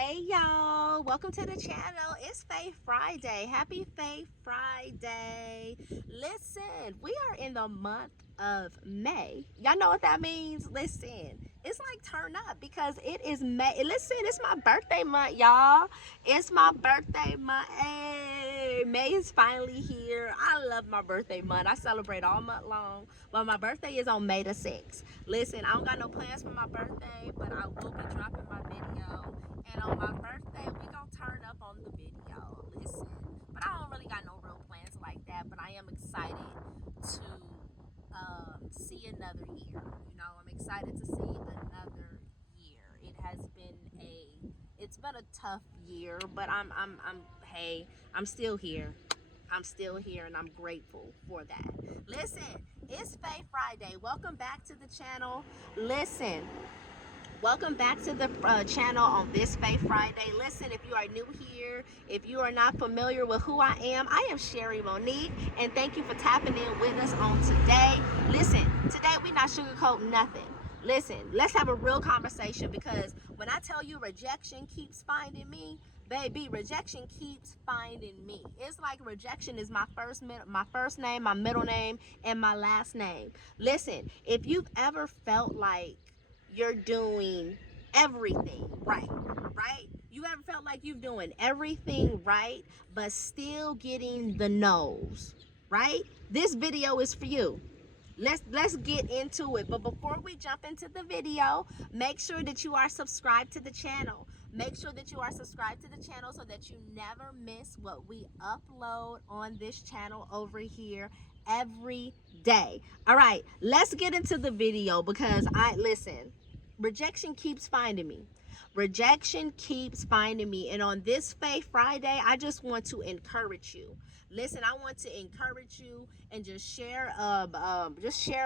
Hey y'all, welcome to the channel. It's Faith Friday. Happy Faith Friday. Listen, we are in the month of May. Y'all know what that means? Listen, it's like turn up because it is May. Listen, it's my birthday month, y'all. It's my birthday month. Hey, May is finally here. I love my birthday month. I celebrate all month long, but my birthday is on May the 6th. Listen, I don't got no plans for my birthday, but I will be dropping my video. And on my birthday, we gonna turn up on the video. Listen, but I don't really got no real plans like that. But I am excited to see another year. I'm excited to see another year. It's been a tough year, but hey, I'm still here. I'm still here and I'm grateful for that. Listen, it's Faith Friday. Welcome back to the channel. Listen, welcome back to the channel on this Faith Friday. Listen, if you are new here, if you are not familiar with who I am Sherry Monique, and thank you for tapping in with us on today. Listen, today we not sugarcoat nothing. Listen, let's have a real conversation, because when I tell you rejection keeps finding me, baby, rejection keeps finding me. It's like rejection is my first name, my middle name, and my last name. Listen, if you've ever felt like you're doing everything right? You ever felt like you're doing everything right, but still getting the no's, right? This video is for you. Let's get into it. But before we jump into the video, make sure that you are subscribed to the channel. Make sure that you are subscribed to the channel so that you never miss what we upload on this channel over here every day. All right, let's get into the video, because rejection keeps finding me. Rejection keeps finding me. And on this Faith Friday, I just want to encourage you. Listen, I want to encourage you and just share a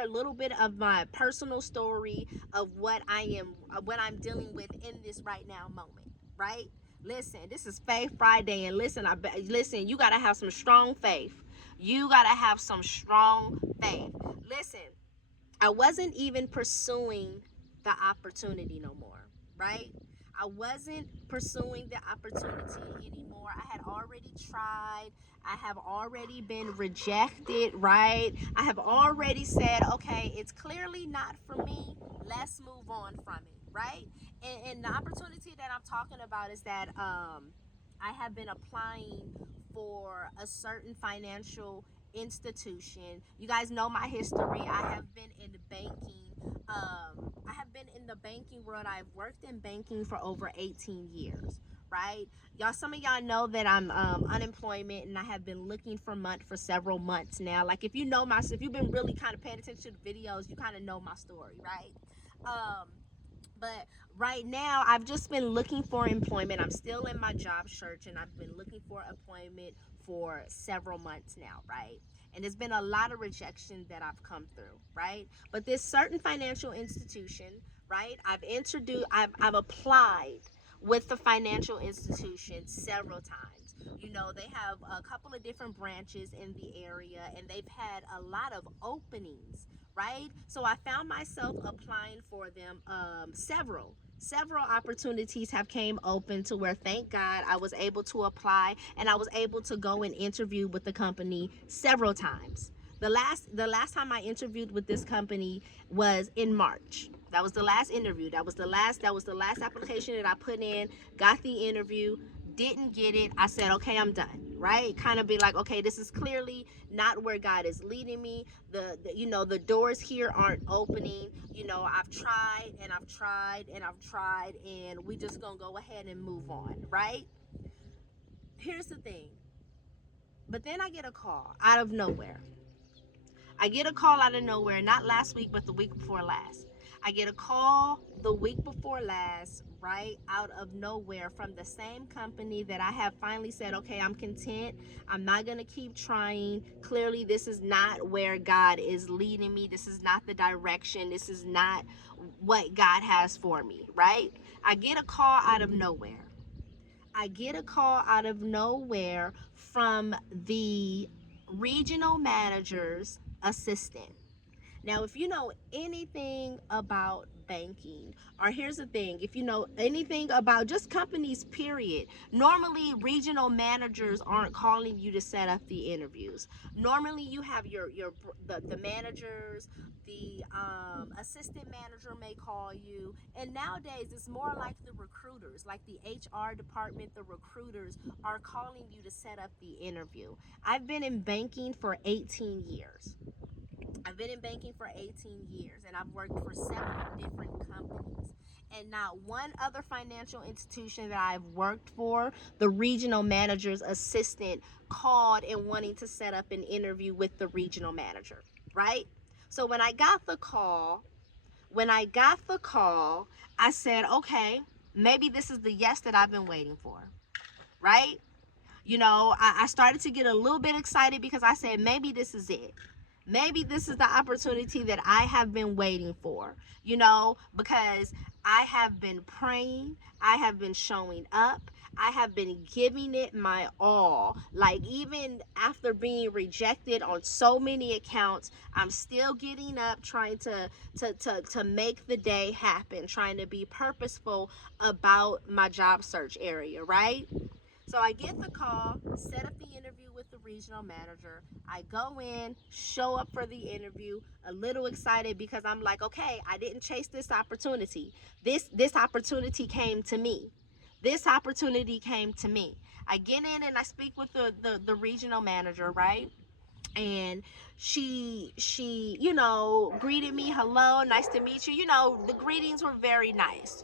little bit of my personal story of what I'm dealing with in this right now moment, right? Listen, this is Faith Friday, and listen, you got to have some strong faith. You got to have some strong faith. Listen, I wasn't even pursuing the opportunity no more, right? I wasn't pursuing the opportunity anymore. I had already tried. I have already been rejected, right? I have already said, okay, it's clearly not for me. Let's move on from it, right? And the opportunity that I'm talking about is that I have been applying for a certain financial institution. You guys know my history. I have been in banking. I have been in the banking world. I've worked in banking for over 18 years, right? Y'all, some of y'all know that I'm unemployment, and I have been looking for several months now. Like, if you've been really kind of paying attention to the videos, you kind of know my story, right? But right now, I've just been looking for employment. I'm still in my job search, and I've been looking for employment for several months now, right? And there's been a lot of rejection that I've come through, right? But this certain financial institution, right? I've applied with the financial institution several times. They have a couple of different branches in the area, and they've had a lot of openings, right? So I found myself applying for them. Several opportunities have came open, to where, thank God, I was able to apply, and I was able to go and interview with the company several times. The last time I interviewed with this company was in March. That was the last interview. That was the last application that I put in. Got the interview, didn't get it. I said, okay, I'm done, right? Kind of be like, okay, this is clearly not where God is leading me. The doors here aren't opening. I've tried and I've tried and I've tried, and we just gonna go ahead and move on, right? Here's the thing. But then I get a call out of nowhere. Not last week, but the week before last. I get a call the week before last, right out of nowhere, from the same company that I have finally said, okay, I'm content. I'm not going to keep trying. Clearly, this is not where God is leading me. This is not the direction. This is not what God has for me, right? I get a call out of nowhere. From the regional manager's assistant. Now, if you know anything about banking, or here's the thing, if you know anything about just companies, period, normally regional managers aren't calling you to set up the interviews. Normally you have the managers, the assistant manager may call you, and nowadays it's more like the recruiters, like the HR department, the recruiters are calling you to set up the interview. I've been in banking for 18 years. I've been in banking for 18 years, and I've worked for several different companies. And not one other financial institution that I've worked for, the regional manager's assistant called and wanting to set up an interview with the regional manager, right? So when I got the call, I said, okay, maybe this is the yes that I've been waiting for, right? I started to get a little bit excited because I said, maybe this is it. Maybe this is the opportunity that I have been waiting for, because I have been praying, I have been showing up, I have been giving it my all. Like, even after being rejected on so many accounts, I'm still getting up, trying to make the day happen, trying to be purposeful about my job search area, right? So I get the call, set up the interview with the regional manager. I go in, show up for the interview, a little excited because I'm like, okay, I didn't chase this opportunity. This opportunity came to me. This opportunity came to me. I get in and I speak with the regional manager, right? And she greeted me, hello, nice to meet you. The greetings were very nice.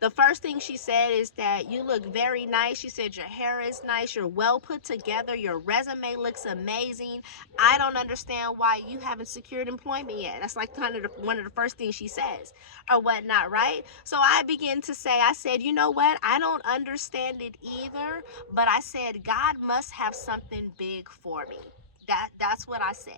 The first thing she said is that you look very nice. She said your hair is nice, you're well put together, your resume looks amazing. I don't understand why you haven't secured employment yet. That's like one of the first things she says or whatnot, right? So I begin to say, I said, you know what, I don't understand it either, but I said God must have something big for me. That's what I said.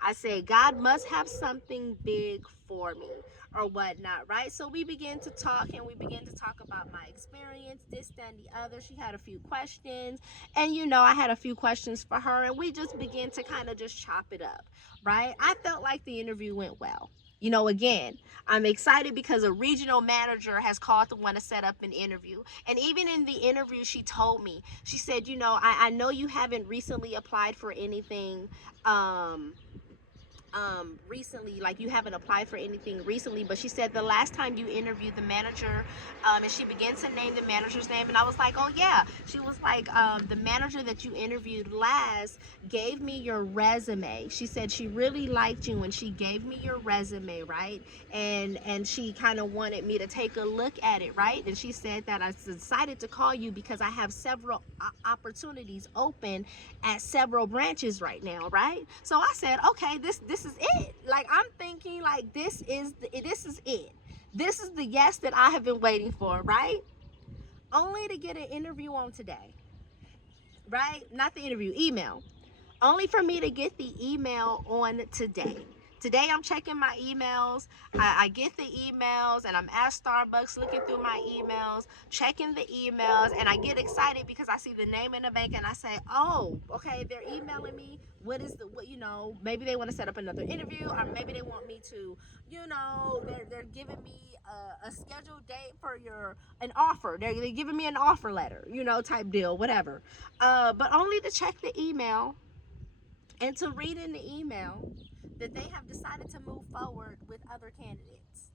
I said God must have something big for me or whatnot, right? So we began to talk, and we began to talk about my experience, this, that, and the other. She had a few questions, and I had a few questions for her, and we just began to kind of just chop it up, right? I felt like the interview went well. Again, I'm excited because a regional manager has called to want to set up an interview. And even in the interview, she told me, she said, I know you haven't recently applied for anything recently, like you haven't applied for anything recently, but she said the last time you interviewed the manager, and she began to name the manager's name, and I was like, oh yeah. She was like, the manager that you interviewed last gave me your resume. She said she really liked you and she gave me your resume, right? And she kind of wanted me to take a look at it, right? And she said that I decided to call you because I have several opportunities open at several branches right now, right? So I said, okay, this is it. Like, I'm thinking, like, this is it. This is the yes that I have been waiting for, right? Only to get an interview on today, right? Not the interview, email. Only for me to get the email on today. Today I'm checking my emails. I get the emails and I'm at Starbucks looking through my emails, checking the emails, and I get excited because I see the name in the bank and I say, oh, okay, they're emailing me. Maybe they want to set up another interview, or maybe they want me to, they're giving me a scheduled date for an offer. They're giving me an offer letter, type deal, whatever. But only to check the email and to read in the email that they have decided to move forward with other candidates.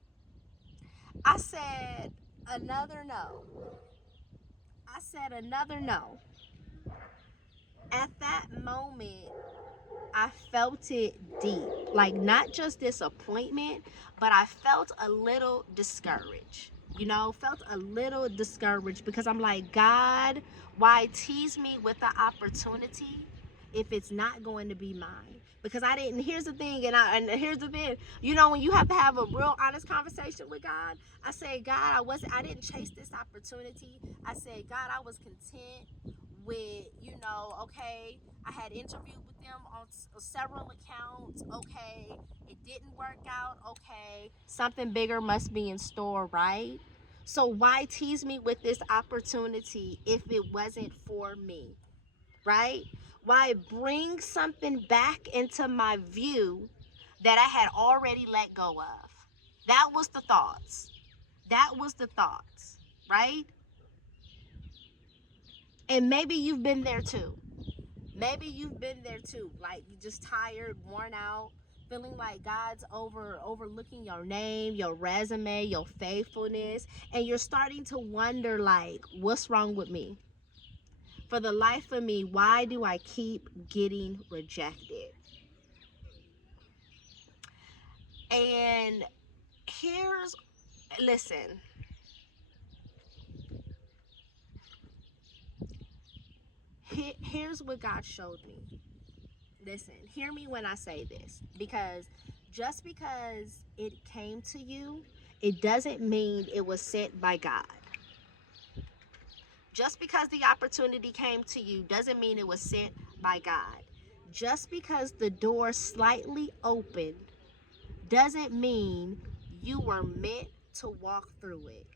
I said another no. I said another no. At that moment, I felt it deep. Like, not just disappointment, but I felt a little discouraged. Felt a little discouraged because I'm like, God, why tease me with the opportunity if it's not going to be mine? Because I didn't. Here's the thing, and here's the thing. When you have to have a real honest conversation with God, I say, God, I didn't chase this opportunity. I said, God, I was content with, okay, I had interviewed with them on several accounts. Okay, it didn't work out. Okay, something bigger must be in store, right? So why tease me with this opportunity if it wasn't for me, right? Why bring something back into my view that I had already let go of? That was the thoughts. That was the thoughts, right? And maybe you've been there too. Maybe you've been there too. Like you just tired, worn out, feeling like God's overlooking your name, your resume, your faithfulness, and you're starting to wonder like, what's wrong with me? For the life of me, why do I keep getting rejected? And here's listen. Here's what God showed me. Listen, hear me when I say this, because just because it came to you, it doesn't mean it was sent by God. Just because the opportunity came to you doesn't mean it was sent by God. Just because the door slightly opened doesn't mean you were meant to walk through it.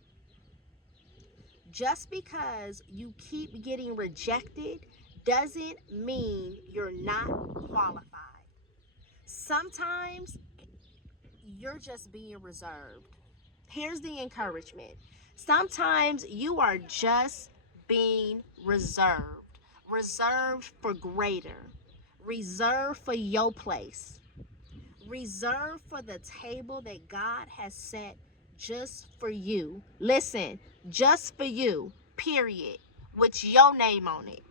Just because you keep getting rejected doesn't mean you're not qualified. Sometimes you're just being reserved. Here's the encouragement. Sometimes you are just being reserved. Reserved for greater. Reserved for your place. Reserved for the table that God has set just for you. Listen, just for you, period, with your name on it.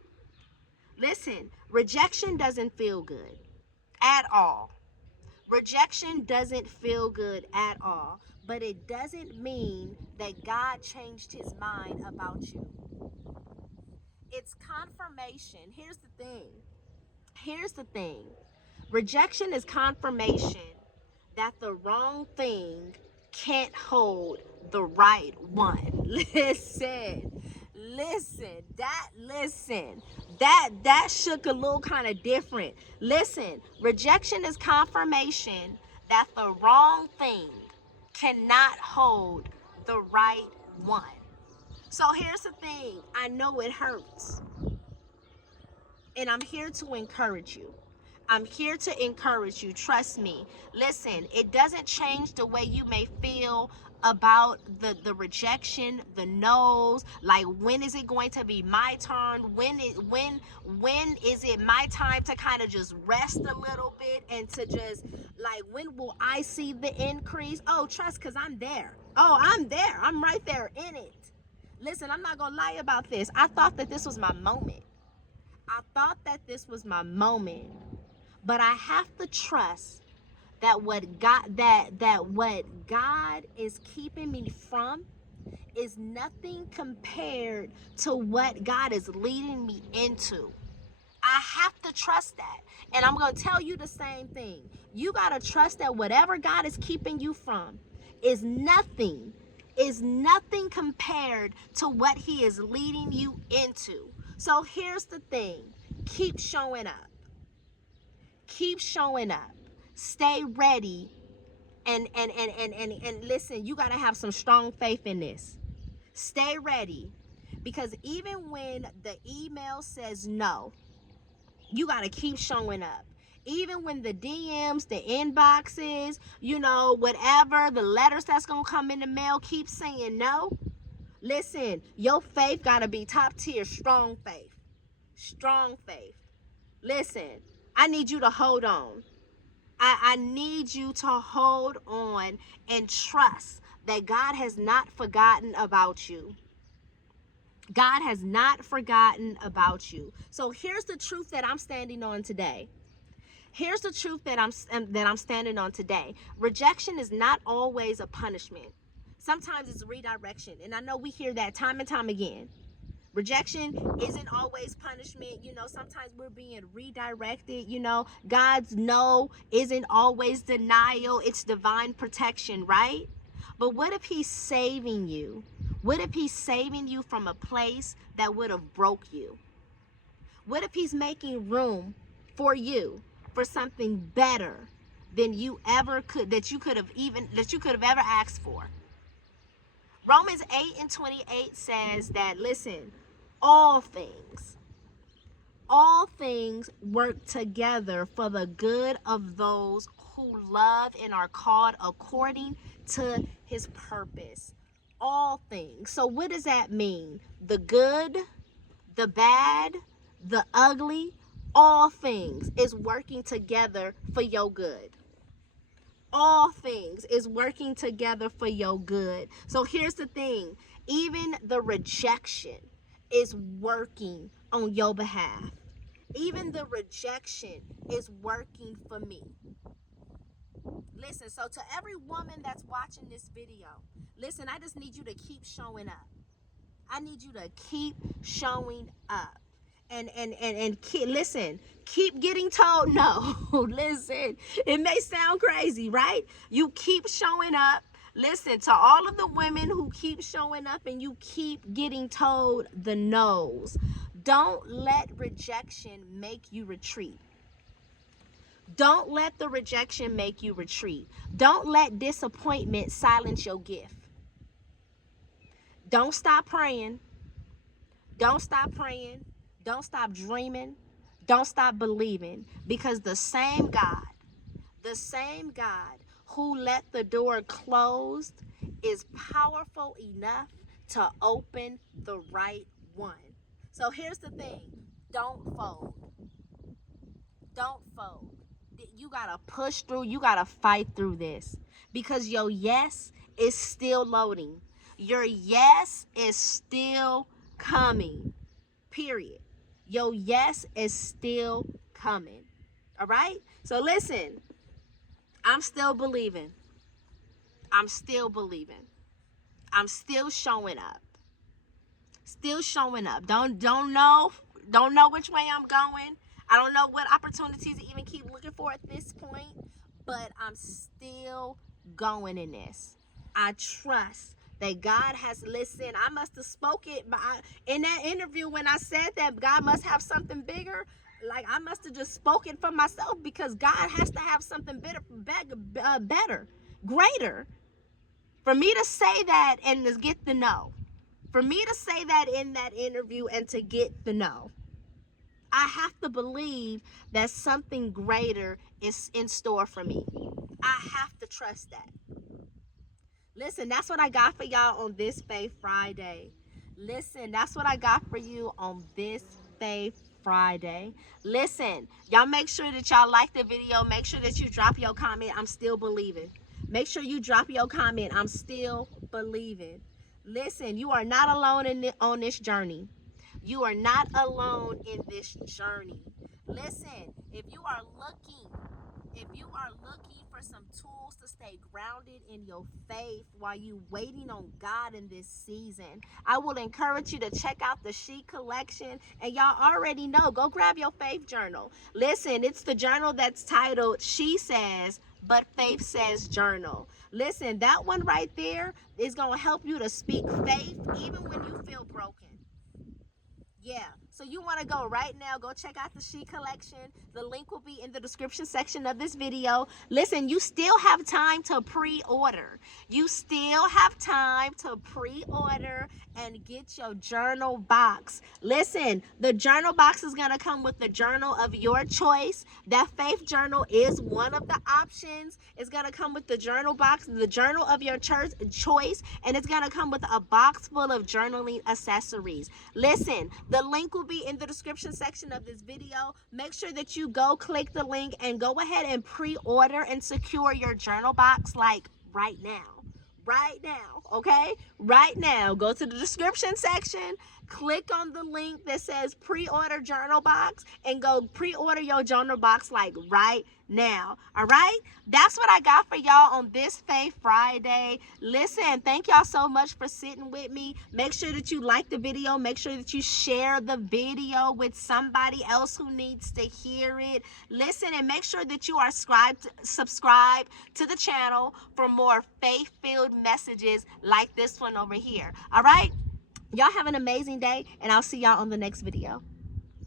Listen, rejection doesn't feel good at all. Rejection doesn't feel good at all, but it doesn't mean that God changed his mind about you. It's confirmation. Here's the thing. Here's the thing. Rejection is confirmation that the wrong thing can't hold the right one. Listen. That shook a little kind of different. Listen, rejection is confirmation that the wrong thing cannot hold the right one. So here's the thing. I know it hurts. And I'm here to encourage you. I'm here to encourage you. Trust me. Listen, it doesn't change the way you may feel about the rejection, the no's. Like, when is it going to be my turn? When is it my time to kind of just rest a little bit and to just like, when will I see the increase? Oh, trust, because I'm there. Oh, I'm there. I'm right there in it. Listen, I'm not gonna lie about this. I thought that this was my moment. I thought that this was my moment, but I have to trust that what God is keeping me from is nothing compared to what God is leading me into. I have to trust that. And I'm going to tell you the same thing. You got to trust that whatever God is keeping you from is nothing compared to what he is leading you into. So here's the thing. Keep showing up. Keep showing up. Stay ready. And listen, you got to have some strong faith in this. Stay ready. Because even when the email says no, you got to keep showing up. Even when the DMs, the inboxes, whatever, the letters that's going to come in the mail keep saying no. Listen, your faith got to be top tier, strong faith. Strong faith. Listen, I need you to hold on. I need you to hold on and trust that God has not forgotten about you. God has not forgotten about you. So here's the truth that I'm standing on today. Here's the truth that I'm standing on today. Rejection is not always a punishment. Sometimes it's redirection. And I know we hear that time and time again. Rejection isn't always punishment. Sometimes we're being redirected. God's no isn't always denial. It's divine protection, right? But what if he's saving you? What if he's saving you from a place that would have broke you? What if he's making room for you for something better than you ever could, that you could have ever asked for? Romans 8:28 says that, listen, all things work together for the good of those who love and are called according to his purpose. All things. So what does that mean? The good, the bad, the ugly, all things is working together for your good. All things is working together for your good. So here's the thing, even the rejection is working on your behalf. Even the rejection is working for me. Listen, so to every woman that's watching this video, listen, I just need you to keep showing up. I need you to keep showing up. And listen, keep getting told no. Listen, it may sound crazy, right? You keep showing up. Listen, to all of the women who keep showing up and you keep getting told the no's, don't let rejection make you retreat. Don't let the rejection make you retreat. Don't let disappointment silence your gift. Don't stop praying. Don't stop praying. Don't stop dreaming. Don't stop believing, because the same God who let the door closed is powerful enough to open the right one. So here's the thing. Don't fold. Don't fold. You gotta push through. You gotta fight through this, because your yes is still loading. Your yes is still coming. Period. Your yes is still coming. All right? So listen, I'm still believing. I'm still believing. I'm still showing up. Still showing up. Don't know which way I'm going. I don't know what opportunities to even keep looking for at this point, but I'm still going in this. I trust that God has listened. I must have spoke it, but in that interview when I said that God must have something bigger, like I must have just spoken for myself, because God has to have something better, greater. For me to say that and to get the no. For me to say that in that interview and to get the no, I have to believe that something greater is in store for me. I have to trust that. Listen, that's what I got for y'all on this Faith Friday. Listen, that's what I got for you on this Faith Friday. Listen, y'all make sure that y'all like the video. Make sure that you drop your comment. I'm still believing. Make sure you drop your comment. I'm still believing. Listen, you are not alone on this journey. You are not alone in this journey. Listen, if you are looking for some tools to stay grounded in your faith while you waiting on God in this season, I will encourage you to check out the She Collection. And y'all already know, go grab your faith journal. Listen, it's the journal that's titled She Says, But Faith Says Journal. Listen, that one right there is going to help you to speak faith even when you feel broken. Yeah, so you want to go right now, go check out the She Collection. The link will be in the description section of this video. Listen, you still have time to pre-order. You still have time to pre-order and get your journal box. Listen, the journal box is going to come with the journal of your choice. That faith journal is one of the options. It's going to come with the journal box, the journal of your church choice, and it's going to come with a box full of journaling accessories. Listen, the link will be in the description section of this video. Make sure that you go click the link and go ahead and pre-order and secure your journal box like right now. Right now, okay? Right now, go to the description section, click on the link that says pre-order journal box, and go pre-order your journal box like right now. All right? That's what I got for y'all on this Faith Friday. Listen, thank y'all so much for sitting with me. Make sure that you like the video. Make sure that you share the video with somebody else who needs to hear it. Listen, and make sure that you are subscribe to the channel for more faith-filled messages like this one over here. All right? Y'all have an amazing day, and I'll see y'all on the next video.